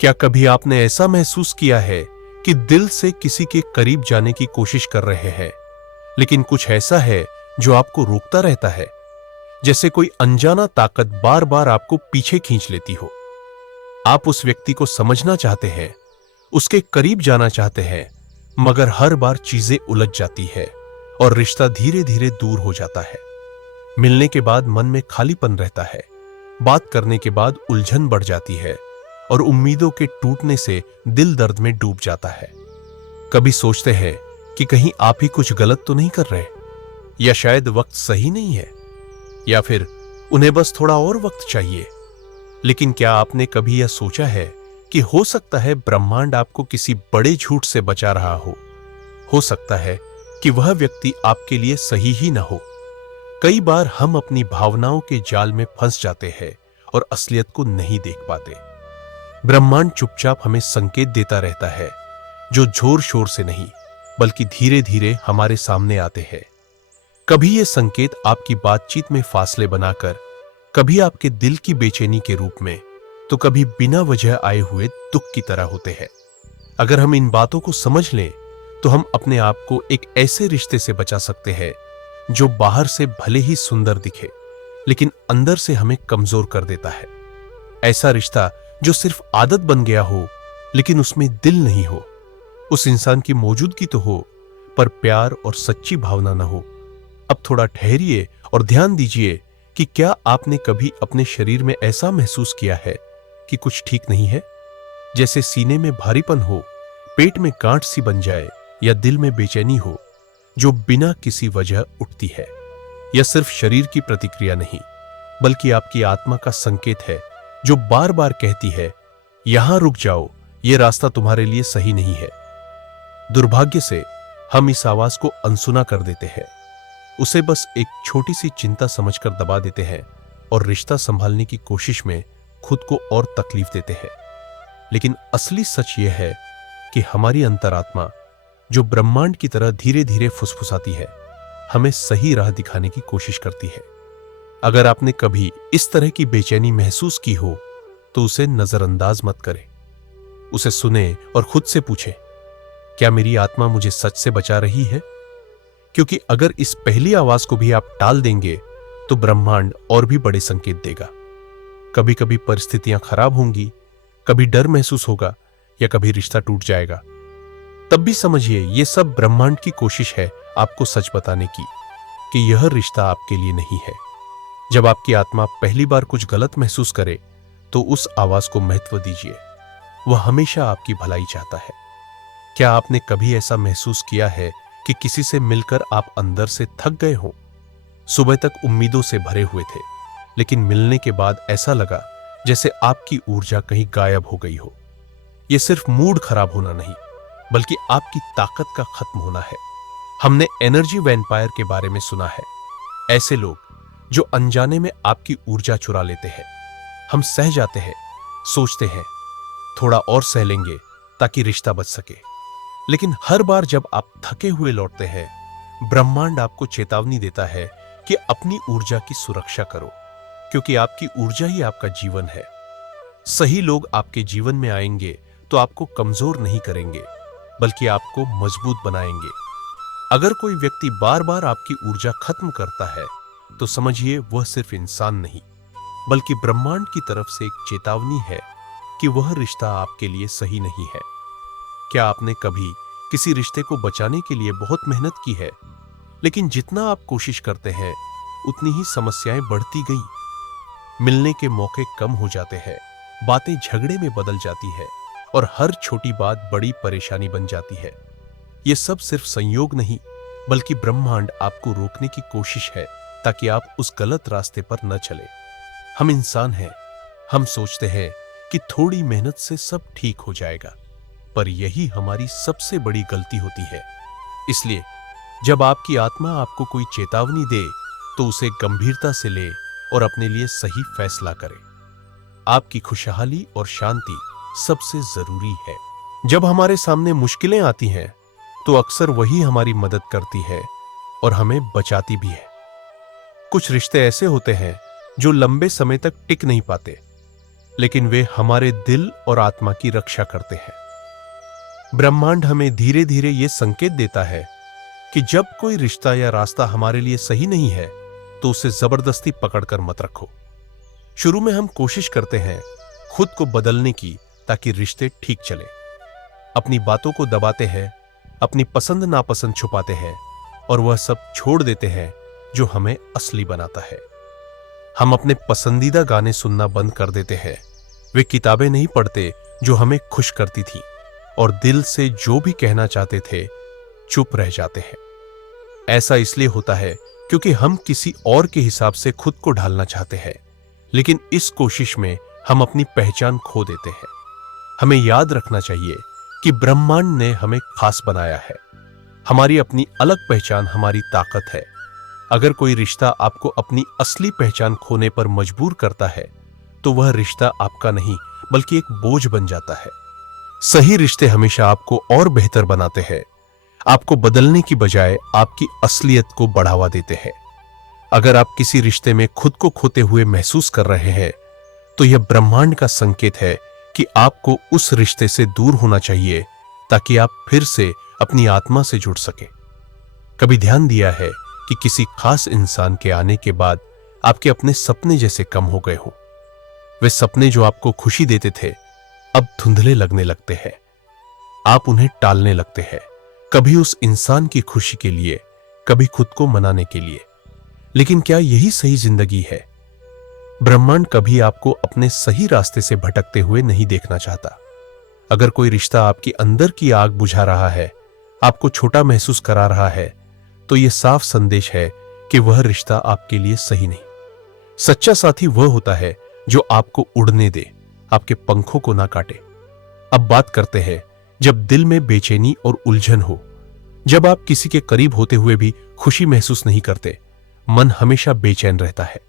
क्या कभी आपने ऐसा महसूस किया है कि दिल से किसी के करीब जाने की कोशिश कर रहे हैं, लेकिन कुछ ऐसा है जो आपको रोकता रहता है, जैसे कोई अनजाना ताकत बार बार आपको पीछे खींच लेती हो। आप उस व्यक्ति को समझना चाहते हैं, उसके करीब जाना चाहते हैं, मगर हर बार चीजें उलझ जाती है और रिश्ता धीरे धीरे दूर हो जाता है। मिलने के बाद मन में खालीपन रहता है, बात करने के बाद उलझन बढ़ जाती है और उम्मीदों के टूटने से दिल दर्द में डूब जाता है। कभी सोचते हैं कि कहीं आप ही कुछ गलत तो नहीं कर रहे, या शायद वक्त सही नहीं है, या फिर उन्हें बस थोड़ा और वक्त चाहिए। लेकिन क्या आपने कभी यह सोचा है कि हो सकता है ब्रह्मांड आपको किसी बड़े झूठ से बचा रहा हो सकता है कि वह व्यक्ति आपके लिए सही ही ना हो। कई बार हम अपनी भावनाओं के जाल में फंस जाते हैं और असलियत को नहीं देख पाते। ब्रह्मांड चुपचाप हमें संकेत देता रहता है, जो जोर शोर से नहीं बल्कि धीरे धीरे हमारे सामने आते हैं। कभी ये संकेत आपकी बातचीत में फासले बनाकर, कभी आपके दिल की बेचैनी के रूप में, तो कभी बिना वजह आए हुए दुख की तरह होते हैं। अगर हम इन बातों को समझ लें तो हम अपने आप को एक ऐसे रिश्ते से बचा सकते हैं जो बाहर से भले ही सुंदर दिखे, लेकिन अंदर से हमें कमजोर कर देता है। ऐसा रिश्ता जो सिर्फ आदत बन गया हो, लेकिन उसमें दिल नहीं हो। उस इंसान की मौजूदगी तो हो, पर प्यार और सच्ची भावना न हो। अब थोड़ा ठहरिए और ध्यान दीजिए कि क्या आपने कभी अपने शरीर में ऐसा महसूस किया है कि कुछ ठीक नहीं है, जैसे सीने में भारीपन हो, पेट में गांठ सी बन जाए, या दिल में बेचैनी हो जो बिना किसी वजह उठती है। यह सिर्फ शरीर की प्रतिक्रिया नहीं, बल्कि आपकी आत्मा का संकेत है, जो बार बार कहती है, यहां रुक जाओ, यह रास्ता तुम्हारे लिए सही नहीं है। दुर्भाग्य से हम इस आवाज को अनसुना कर देते हैं, उसे बस एक छोटी सी चिंता समझकर दबा देते हैं और रिश्ता संभालने की कोशिश में खुद को और तकलीफ देते हैं। लेकिन असली सच यह है कि हमारी अंतरात्मा, जो ब्रह्मांड की तरह धीरे धीरे फुसफुसाती है, हमें सही राह दिखाने की कोशिश करती है। अगर आपने कभी इस तरह की बेचैनी महसूस की हो, तो उसे नजरअंदाज मत करें। उसे सुने और खुद से पूछें, क्या मेरी आत्मा मुझे सच से बचा रही है? क्योंकि अगर इस पहली आवाज को भी आप टाल देंगे, तो ब्रह्मांड और भी बड़े संकेत देगा। कभी कभी परिस्थितियां खराब होंगी, कभी डर महसूस होगा, या कभी रिश्ता टूट जाएगा। तब भी समझिए, यह सब ब्रह्मांड की कोशिश है आपको सच बताने की कि यह रिश्ता आपके लिए नहीं है। जब आपकी आत्मा पहली बार कुछ गलत महसूस करे, तो उस आवाज को महत्व दीजिए। वह हमेशा आपकी भलाई चाहता है। क्या आपने कभी ऐसा महसूस किया है कि किसी से मिलकर आप अंदर से थक गए हो? सुबह तक उम्मीदों से भरे हुए थे, लेकिन मिलने के बाद ऐसा लगा जैसे आपकी ऊर्जा कहीं गायब हो गई हो। यह सिर्फ मूड खराब होना नहीं, बल्कि आपकी ताकत का खत्म होना है। हमने एनर्जी वैम्पायर के बारे में सुना है, ऐसे लोग जो अनजाने में आपकी ऊर्जा चुरा लेते हैं। हम सह जाते हैं, सोचते हैं थोड़ा और सह लेंगे ताकि रिश्ता बच सके, लेकिन हर बार जब आप थके हुए लौटते हैं, ब्रह्मांड आपको चेतावनी देता है कि अपनी ऊर्जा की सुरक्षा करो, क्योंकि आपकी ऊर्जा ही आपका जीवन है। सही लोग आपके जीवन में आएंगे तो आपको कमजोर नहीं करेंगे, बल्कि आपको मजबूत बनाएंगे। अगर कोई व्यक्ति बार बार आपकी ऊर्जा खत्म करता है, तो समझिए वह सिर्फ इंसान नहीं, बल्कि ब्रह्मांड की तरफ से एक चेतावनी है कि वह रिश्ता आपके लिए सही नहीं है। क्या आपने कभी किसी रिश्ते को बचाने के लिए बहुत मेहनत की है, लेकिन जितना आप कोशिश करते हैं, उतनी ही समस्याएं बढ़ती गई? मिलने के मौके कम हो जाते हैं, बातें झगड़े में बदल जाती है, और हर छोटी बात बड़ी परेशानी बन जाती है। यह सब सिर्फ संयोग नहीं, बल्कि ब्रह्मांड आपको रोकने की कोशिश है, ताकि आप उस गलत रास्ते पर न चले। हम इंसान हैं, हम सोचते हैं कि थोड़ी मेहनत से सब ठीक हो जाएगा, पर यही हमारी सबसे बड़ी गलती होती है। इसलिए जब आपकी आत्मा आपको कोई चेतावनी दे, तो उसे गंभीरता से ले और अपने लिए सही फैसला करें। आपकी खुशहाली और शांति सबसे जरूरी है। जब हमारे सामने मुश्किलें आती हैं, तो अक्सर वही हमारी मदद करती है और हमें बचाती भी है। कुछ रिश्ते ऐसे होते हैं जो लंबे समय तक टिक नहीं पाते, लेकिन वे हमारे दिल और आत्मा की रक्षा करते हैं। ब्रह्मांड हमें धीरे धीरे यह संकेत देता है कि जब कोई रिश्ता या रास्ता हमारे लिए सही नहीं है तो उसे जबरदस्ती पकड़कर मत रखो। शुरू में हम कोशिश करते हैं खुद को बदलने की ताकि रिश्ते ठीक चले। अपनी बातों को दबाते हैं, अपनी पसंद नापसंद छुपाते हैं और वह सब छोड़ देते हैं जो हमें असली बनाता है। हम अपने पसंदीदा गाने सुनना बंद कर देते हैं, वे किताबें नहीं पढ़ते जो हमें खुश करती थी, और दिल से जो भी कहना चाहते थे चुप रह जाते हैं। ऐसा इसलिए होता है क्योंकि हम किसी और के हिसाब से खुद को ढालना चाहते हैं, लेकिन इस कोशिश में हम अपनी पहचान खो देते हैं। हमें याद रखना चाहिए कि ब्रह्मांड ने हमें खास बनाया है। हमारी अपनी अलग पहचान हमारी ताकत है। अगर कोई रिश्ता आपको अपनी असली पहचान खोने पर मजबूर करता है तो वह रिश्ता आपका नहीं बल्कि एक बोझ बन जाता है। सही रिश्ते हमेशा आपको और बेहतर बनाते हैं, आपको बदलने की बजाय आपकी असलियत को बढ़ावा देते हैं। अगर आप किसी रिश्ते में खुद को खोते हुए महसूस कर रहे हैं तो यह ब्रह्मांड का संकेत है कि आपको उस रिश्ते से दूर होना चाहिए ताकि आप फिर से अपनी आत्मा से जुड़ सके। कभी ध्यान दिया है कि किसी खास इंसान के आने के बाद आपके अपने सपने जैसे कम हो गए हो? वे सपने जो आपको खुशी देते थे अब धुंधले लगने लगते हैं। आप उन्हें टालने लगते हैं, कभी उस इंसान की खुशी के लिए, कभी खुद को मनाने के लिए। लेकिन क्या यही सही जिंदगी है? ब्रह्मांड कभी आपको अपने सही रास्ते से भटकते हुए नहीं देखना चाहता। अगर कोई रिश्ता आपके अंदर की आग बुझा रहा है, आपको छोटा महसूस करा रहा है, तो यह साफ संदेश है कि वह रिश्ता आपके लिए सही नहीं। सच्चा साथी वह होता है जो आपको उड़ने दे, आपके पंखों को ना काटे। अब बात करते हैं जब दिल में बेचैनी और उलझन हो, जब आप किसी के करीब होते हुए भी खुशी महसूस नहीं करते, मन हमेशा बेचैन रहता है।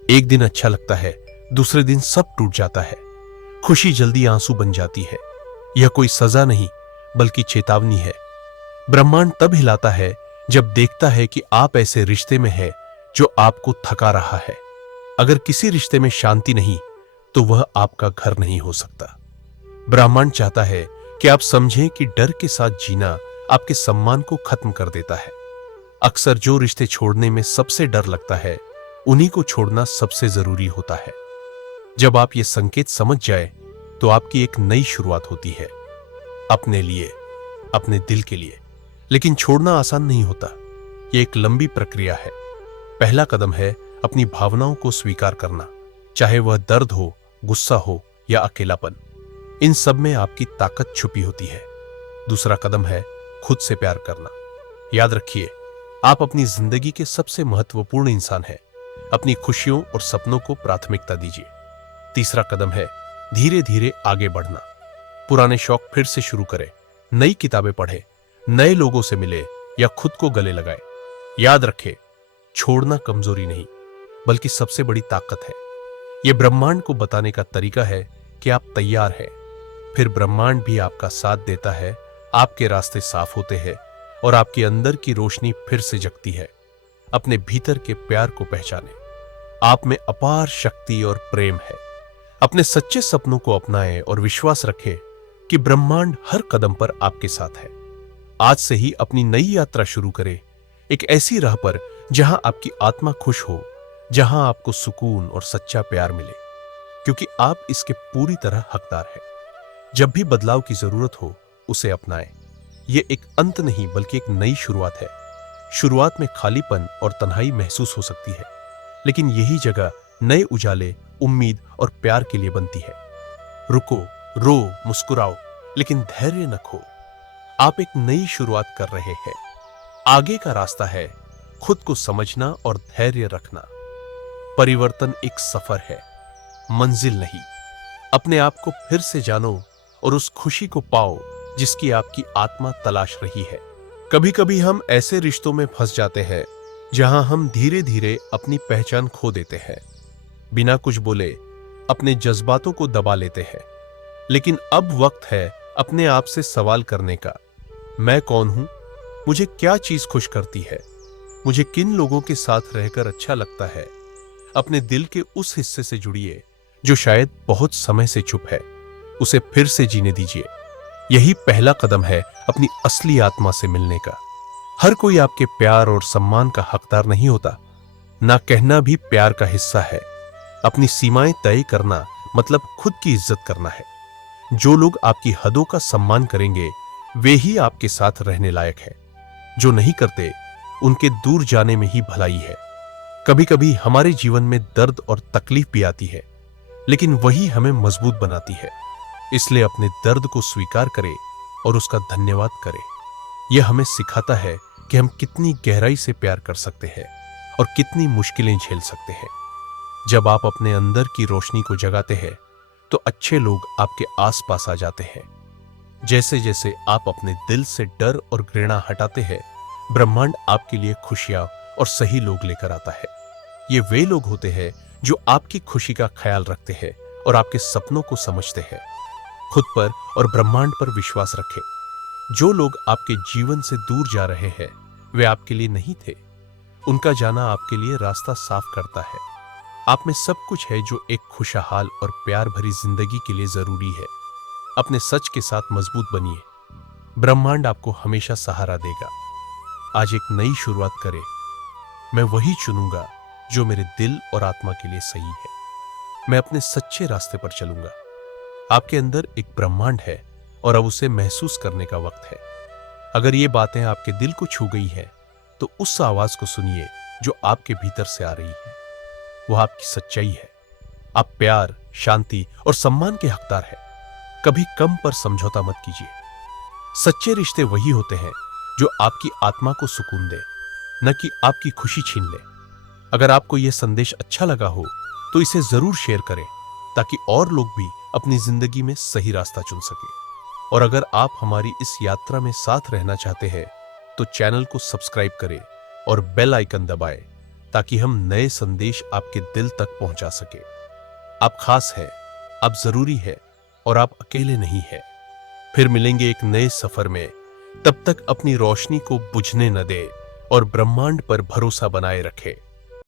एक दिन अच्छा लगता है, दूसरे दिन सब टूट जाता है। खुशी जल्दी आंसू बन जाती है। यह कोई सजा नहीं बल्कि चेतावनी है। ब्रह्मांड तब हिलाता है जब देखता है कि आप ऐसे रिश्ते में हैं जो आपको थका रहा है। अगर किसी रिश्ते में शांति नहीं तो वह आपका घर नहीं हो सकता। ब्रह्मांड चाहता है कि आप समझें कि डर के साथ जीना आपके सम्मान को खत्म कर देता है। अक्सर जो रिश्ते छोड़ने में सबसे डर लगता है, उन्हीं को छोड़ना सबसे जरूरी होता है। जब आप ये संकेत समझ जाए तो आपकी एक नई शुरुआत होती है, अपने लिए, अपने दिल के लिए। लेकिन छोड़ना आसान नहीं होता, यह एक लंबी प्रक्रिया है। पहला कदम है अपनी भावनाओं को स्वीकार करना, चाहे वह दर्द हो, गुस्सा हो या अकेलापन। इन सब में आपकी ताकत छुपी होती है। दूसरा कदम है खुद से प्यार करना। याद रखिए, आप अपनी जिंदगी के सबसे महत्वपूर्ण इंसान हैं। अपनी खुशियों और सपनों को प्राथमिकता दीजिए। तीसरा कदम है धीरे धीरे आगे बढ़ना। पुराने शौक फिर से शुरू करें, नई किताबें पढ़ें, नए लोगों से मिले या खुद को गले लगाएं। याद रखें, छोड़ना कमजोरी नहीं बल्कि सबसे बड़ी ताकत है। यह ब्रह्मांड को बताने का तरीका है कि आप तैयार हैं। फिर ब्रह्मांड भी आपका साथ देता है, आपके रास्ते साफ होते हैं और आपके अंदर की रोशनी फिर से जगती है। अपने भीतर के प्यार को पहचानें। आप में अपार शक्ति और प्रेम है। अपने सच्चे सपनों को अपनाएं और विश्वास रखें कि ब्रह्मांड हर कदम पर आपके साथ है। आज से ही अपनी नई यात्रा शुरू करें, एक ऐसी राह पर जहां आपकी आत्मा खुश हो, जहां आपको सुकून और सच्चा प्यार मिले, क्योंकि आप इसके पूरी तरह हकदार हैं। जब भी बदलाव की जरूरत हो, उसे अपनाएं। यह एक अंत नहीं बल्कि एक नई शुरुआत है। शुरुआत में खालीपन और तन्हाई महसूस हो सकती है, लेकिन यही जगह नए उजाले, उम्मीद और प्यार के लिए बनती है। रुको, रो, मुस्कुराओ, लेकिन धैर्य न खो। आप एक नई शुरुआत कर रहे हैं। आगे का रास्ता है खुद को समझना और धैर्य रखना। परिवर्तन एक सफर है, मंजिल नहीं। अपने आप को फिर से जानो और उस खुशी को पाओ जिसकी आपकी आत्मा तलाश रही है। कभी कभी हम ऐसे रिश्तों में फंस जाते हैं जहां हम धीरे धीरे अपनी पहचान खो देते हैं। बिना कुछ बोले अपने जज्बातों को दबा लेते हैं। लेकिन अब वक्त है अपने आप से सवाल करने का, मैं कौन हूं? मुझे क्या चीज खुश करती है? मुझे किन लोगों के साथ रहकर अच्छा लगता है? अपने दिल के उस हिस्से से जुड़िए जो शायद बहुत समय से चुप है, उसे फिर से जीने दीजिए। यही पहला कदम है अपनी असली आत्मा से मिलने का। हर कोई आपके प्यार और सम्मान का हकदार नहीं होता। ना कहना भी प्यार का हिस्सा है। अपनी सीमाएं तय करना मतलब खुद की इज्जत करना है। जो लोग आपकी हदों का सम्मान करेंगे वे ही आपके साथ रहने लायक है। जो नहीं करते उनके दूर जाने में ही भलाई है। कभी कभी हमारे जीवन में दर्द और तकलीफ भी आती है, लेकिन वही हमें मजबूत बनाती है। इसलिए अपने दर्द को स्वीकार करें और उसका धन्यवाद करें। यह हमें सिखाता है कि हम कितनी गहराई से प्यार कर सकते हैं और कितनी मुश्किलें झेल सकते हैं। जब आप अपने अंदर की रोशनी को जगाते हैं तो अच्छे लोग आपके आसपास आ जाते हैं। जैसे जैसे आप अपने दिल से डर और घृणा हटाते हैं, ब्रह्मांड आपके लिए खुशियां और सही लोग लेकर आता है। ये वे लोग होते हैं जो आपकी खुशी का ख्याल रखते हैं और आपके सपनों को समझते हैं। खुद पर और ब्रह्मांड पर विश्वास रखें। जो लोग आपके जीवन से दूर जा रहे हैं वे आपके लिए नहीं थे। उनका जाना आपके लिए रास्ता साफ करता है। आप में सब कुछ है जो एक खुशहाल और प्यार भरी जिंदगी के लिए जरूरी है। अपने सच के साथ मजबूत बनिए। ब्रह्मांड आपको हमेशा सहारा देगा। आज एक नई शुरुआत करें। मैं वही चुनूंगा जो मेरे दिल और आत्मा के लिए सही है। मैं अपने सच्चे रास्ते पर चलूंगा। आपके अंदर एक ब्रह्मांड है और अब उसे महसूस करने का वक्त है। अगर ये बातें आपके दिल को छू गई हैं, तो उस आवाज को सुनिए जो आपके भीतर से आ रही है। वह आपकी सच्चाई है। आप प्यार, शांति और सम्मान के हकदार हैं। कभी कम पर समझौता मत कीजिए। सच्चे रिश्ते वही होते हैं जो आपकी आत्मा को सुकून दे, न कि आपकी खुशी छीन ले। अगर आपको यह संदेश अच्छा लगा हो तो इसे जरूर शेयर करें, ताकि और लोग भी अपनी जिंदगी में सही रास्ता चुन सके। और अगर आप हमारी इस यात्रा में साथ रहना चाहते हैं तो चैनल को सब्सक्राइब करें और बेल आइकन दबाएं, ताकि हम नए संदेश आपके दिल तक पहुंचा सके। आप खास हैं, आप जरूरी है और आप अकेले नहीं हैं। फिर मिलेंगे एक नए सफर में। तब तक अपनी रोशनी को बुझने न दे और ब्रह्मांड पर भरोसा बनाए रखें।